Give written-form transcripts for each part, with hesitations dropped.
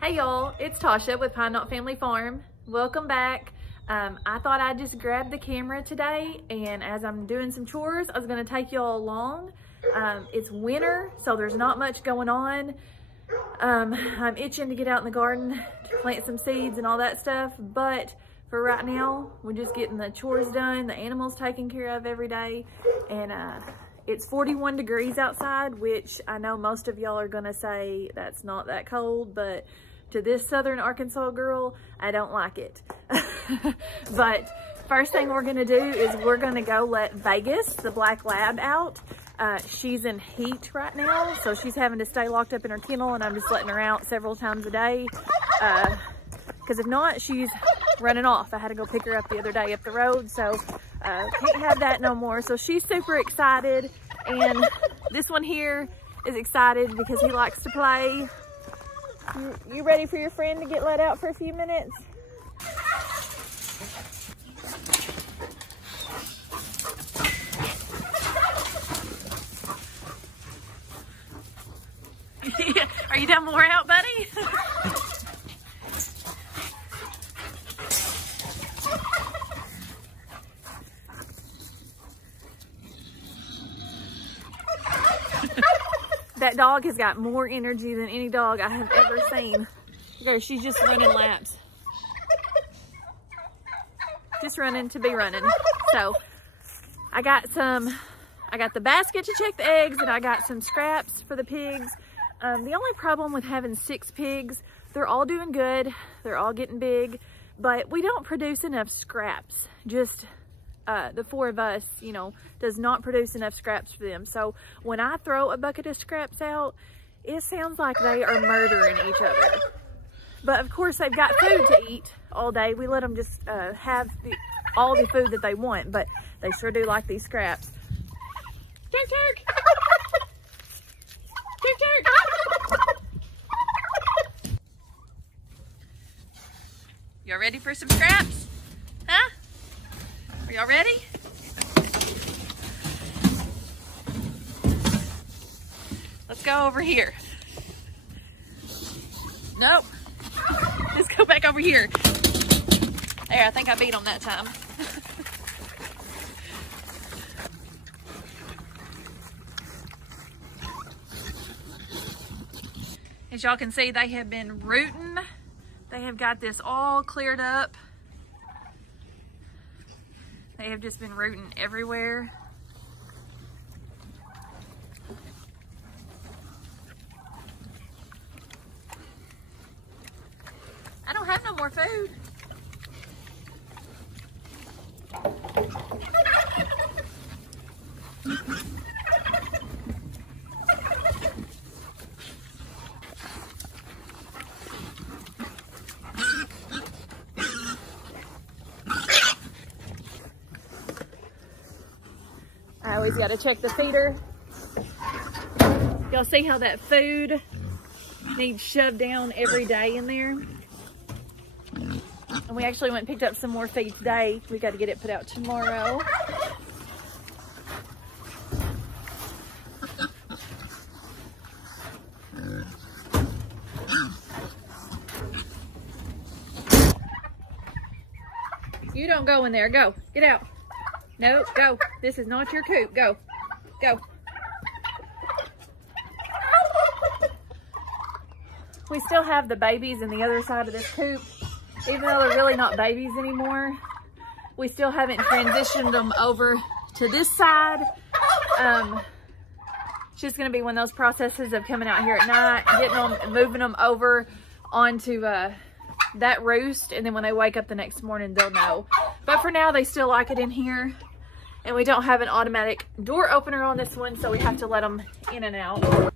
Hey y'all, it's Tasha with Pine Knot Family Farm. Welcome back. I thought I'd just grab the camera today, and as I'm doing some chores, I was gonna take y'all along. It's winter, so there's not much going on. I'm itching to get out in the garden to plant some seeds and all that stuff, but for right now, we're just getting the chores done, the animals taken care of every day, and it's 41 degrees outside, which I know most of y'all are gonna say that's not that cold, but to this Southern Arkansas girl, I don't like it. But first thing we're gonna do is we're gonna go let Vegas, the black lab, out. She's in heat right now, so she's having to stay locked up in her kennel, and I'm just letting her out several times a day. Because if not, she's running off. I had to go pick her up the other day up the road, so can't have that no more. So she's super excited, and this one here is excited because he likes to play. You ready for your friend to get let out for a few minutes? Are you done wore out, buddy? That dog has got more energy than any dog I have ever seen. Look, she's just running laps. Just running to be running. So I got the basket to check the eggs, and I got some scraps for the pigs. The only problem with having 6 pigs, they're all doing good. They're all getting big, but we don't produce enough scraps. Just the 4 of us, you know, does not produce enough scraps for them. So when I throw a bucket of scraps out, it sounds like they are murdering each other. But of course, they've got food to eat all day. We let them just have all the food that they want, but they sure do like these scraps. Turk, turk! Turk, turk! Y'all ready for some scraps? Huh? Are y'all ready? Let's go over here. Nope. Let's go back over here. There, I think I beat them that time. As y'all can see, they have been rooting. They have got this all cleared up. They have just been rooting everywhere. I don't have no more food. I always got to check the feeder. Y'all see how that food needs shoved down every day in there? And we actually went and picked up some more feed today. We got to get it put out tomorrow. You don't go in there. Go. Get out. No, go. This is not your coop. Go. Go. We still have the babies in the other side of this coop. Even though they're really not babies anymore, we still haven't transitioned them over to this side. It's just going to be one of those processes of coming out here at night, getting them, and moving them over onto that roost, and then when they wake up the next morning, they'll know. But for now, they still like it in here, and we don't have an automatic door opener on this one, so we have to let them in and out.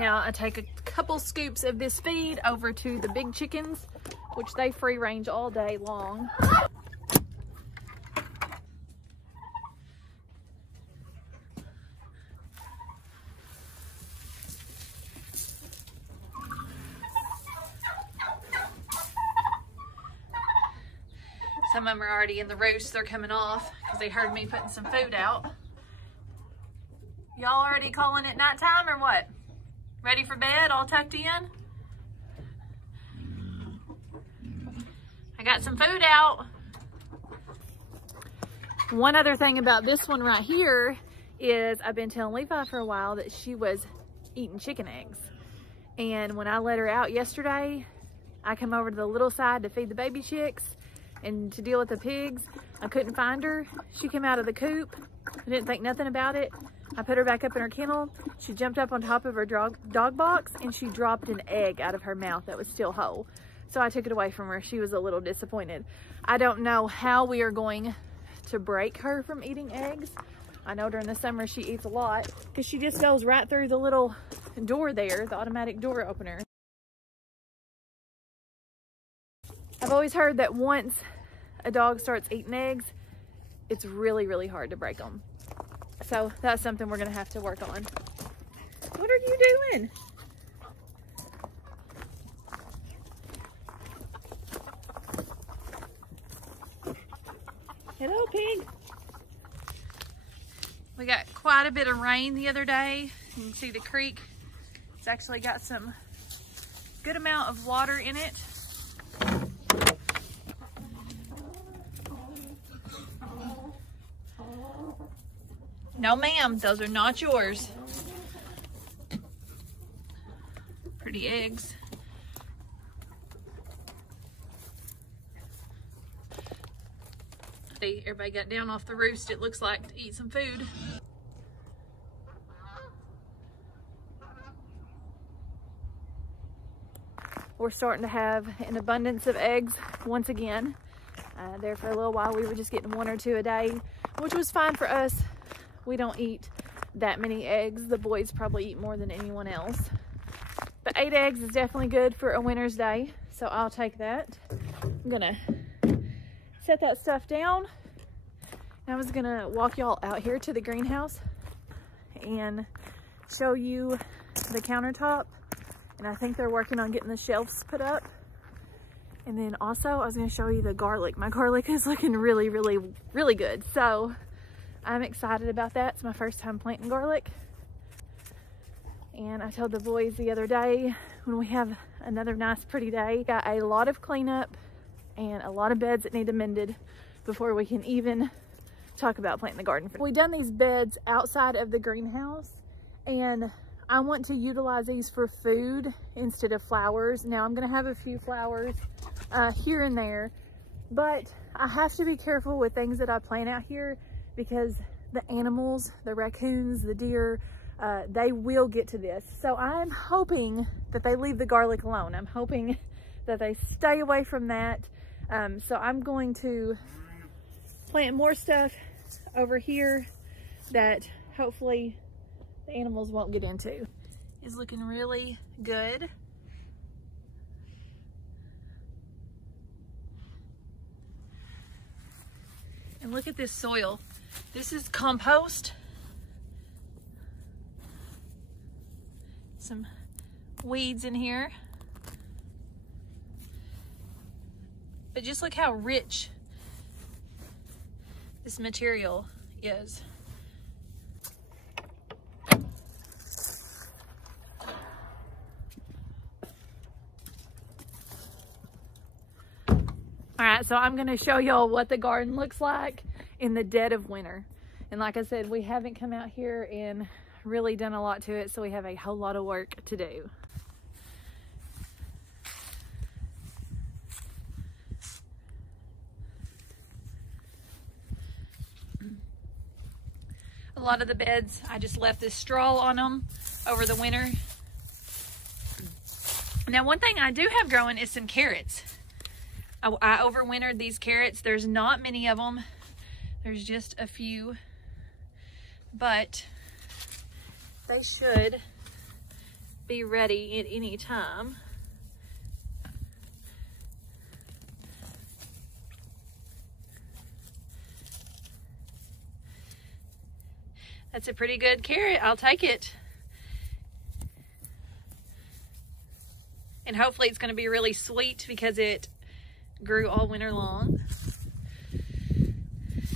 Now I take a couple scoops of this feed over to the big chickens, which they free range all day long. Some of them are already in the roost. They're coming off because they heard me putting some food out. Y'all already calling it nighttime or what? Ready for bed, all tucked in? I got some food out. One other thing about this one right here is I've been telling Levi for a while that she was eating chicken eggs. And when I let her out yesterday, I come over to the little side to feed the baby chicks and to deal with the pigs. I couldn't find her. She came out of the coop. I didn't think nothing about it. I put her back up in her kennel. She jumped up on top of her dog box and she dropped an egg out of her mouth that was still whole. So I took it away from her. She was a little disappointed. I don't know how we are going to break her from eating eggs. I know during the summer she eats a lot because she just goes right through the little door there, the automatic door opener. I've always heard that once a dog starts eating eggs, it's really, really hard to break them. So that's something we're gonna have to work on. What are you doing? Hello, pig. We got quite a bit of rain the other day. You can see the creek. It's actually got some good amount of water in it. No, ma'am, those are not yours. Pretty eggs. Everybody got down off the roost, it looks like, to eat some food. We're starting to have an abundance of eggs once again. There for a little while we were just getting 1 or 2 a day, which was fine for us. We don't eat that many eggs. The boys probably eat more than anyone else. But 8 eggs is definitely good for a winter's day, so I'll take that. I'm gonna set that stuff down. I was gonna walk y'all out here to the greenhouse and show you the countertop. And I think they're working on getting the shelves put up. And then also I was gonna show you the garlic. My garlic is looking really, really, really good. So I'm excited about that. It's my first time planting garlic. And I told the boys the other day, when we have another nice pretty day, got a lot of cleanup and a lot of beds that need amended before we can even talk about planting the garden. We've done these beds outside of the greenhouse and I want to utilize these for food instead of flowers. Now I'm gonna have a few flowers here and there, but I have to be careful with things that I plant out here because the animals, the raccoons, the deer, they will get to this. So I'm hoping that they leave the garlic alone. I'm hoping that they stay away from that. So I'm going to plant more stuff over here that hopefully the animals won't get into. It's looking really good. And look at this soil. This is compost. Some weeds in here. But just look how rich this material is. All right, so I'm gonna show y'all what the garden looks like in the dead of winter. And like I said, we haven't come out here and really done a lot to it, so we have a whole lot of work to do. A lot of the beds, I just left this straw on them over the winter. Now, one thing I do have growing is some carrots. I overwintered these carrots. There's not many of them. There's just a few, but they should be ready at any time. That's a pretty good carrot. I'll take it. And hopefully it's going to be really sweet because it grew all winter long.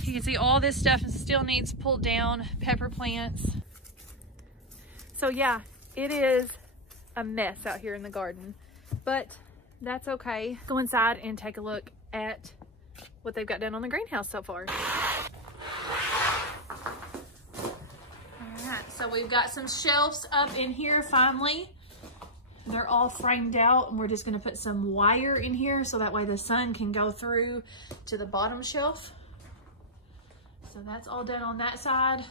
You can see all this stuff still needs pulled down, pepper plants. So yeah, it is a mess out here in the garden, but that's okay. Go inside and take a look at what they've got done on the greenhouse so far. Alright, so we've got some shelves up in here finally. They're all framed out, and we're just gonna put some wire in here so that way the sun can go through to the bottom shelf. So that's all done on that side.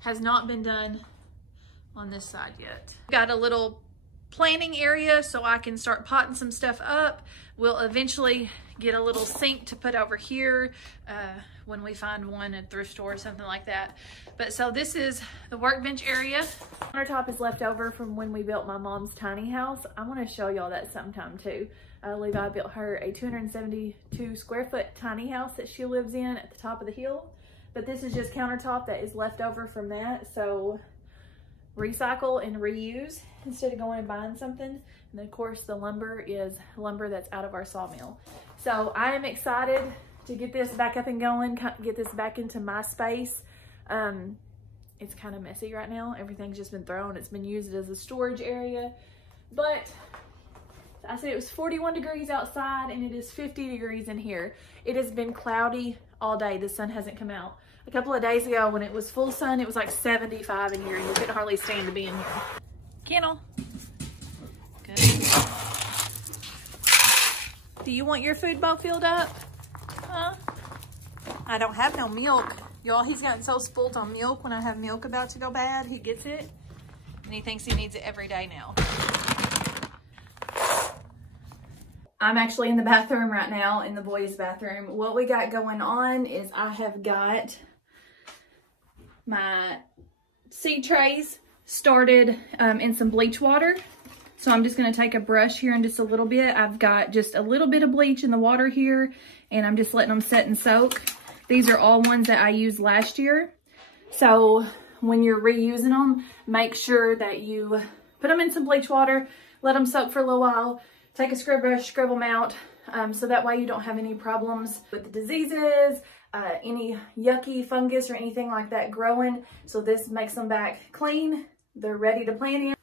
Has not been done on this side yet. Got a little planting area so I can start potting some stuff up. We'll eventually get a little sink to put over here when we find one at a thrift store or something like that. But so this is the workbench area. Countertop is left over from when we built my mom's tiny house. I want to show y'all that sometime too. Levi built her a 272 square foot tiny house that she lives in at the top of the hill. But this is just countertop that is left over from that. So recycle and reuse instead of going and buying something. And then of course the lumber is lumber that's out of our sawmill. So I am excited to get this back up and going, get this back into my space. It's kind of messy right now. Everything's just been thrown. It's been used as a storage area. But I said it was 41 degrees outside and it is 50 degrees in here. It has been cloudy all day. The sun hasn't come out. A couple of days ago when it was full sun, it was like 75 in here and you couldn't hardly stand to be in here. Kennel. Good. Do you want your food bowl filled up? Huh? I don't have no milk. Y'all, he's gotten so spoiled on milk. When I have milk about to go bad, he gets it. And he thinks he needs it every day now. I'm actually in the bathroom right now, in the boys' bathroom. What we got going on is I have got my seed trays started in some bleach water. So I'm just going to take a brush here in just a little bit. I've got just a little bit of bleach in the water here, and I'm just letting them set and soak. These are all ones that I used last year. So when you're reusing them, make sure that you put them in some bleach water, let them soak for a little while, take a scrub brush, scrub them out, so that way you don't have any problems with the diseases, any yucky fungus or anything like that growing. So this makes them back clean. They're ready to plant in.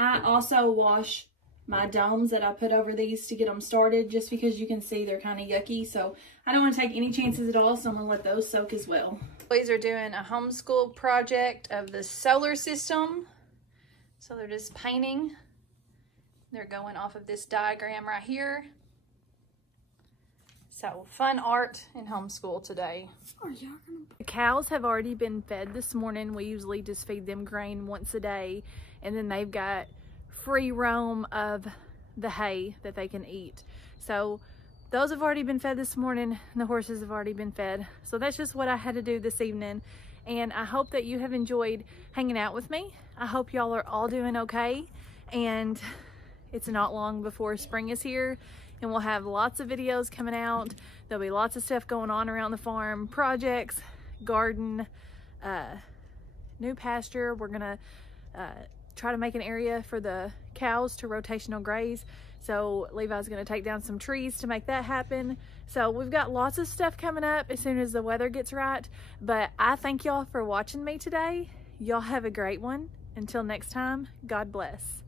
I also wash my domes that I put over these to get them started, just because you can see they're kind of yucky. So I don't want to take any chances at all, so I'm going to let those soak as well. Boys are doing a homeschool project of the solar system. So they're just painting. They're going off of this diagram right here. So fun art in homeschool today. The cows have already been fed this morning. We usually just feed them grain once a day. And then they've got free roam of the hay that they can eat. So those have already been fed this morning, and the horses have already been fed. So that's just what I had to do this evening. And I hope that you have enjoyed hanging out with me. I hope y'all are all doing okay. And it's not long before spring is here, and we'll have lots of videos coming out. There'll be lots of stuff going on around the farm, projects, garden, new pasture. We're gonna try to make an area for the cows to rotational graze. So Levi's gonna take down some trees to make that happen. So we've got lots of stuff coming up as soon as the weather gets right. But I thank y'all for watching me today. Y'all have a great one. Until next time, God bless.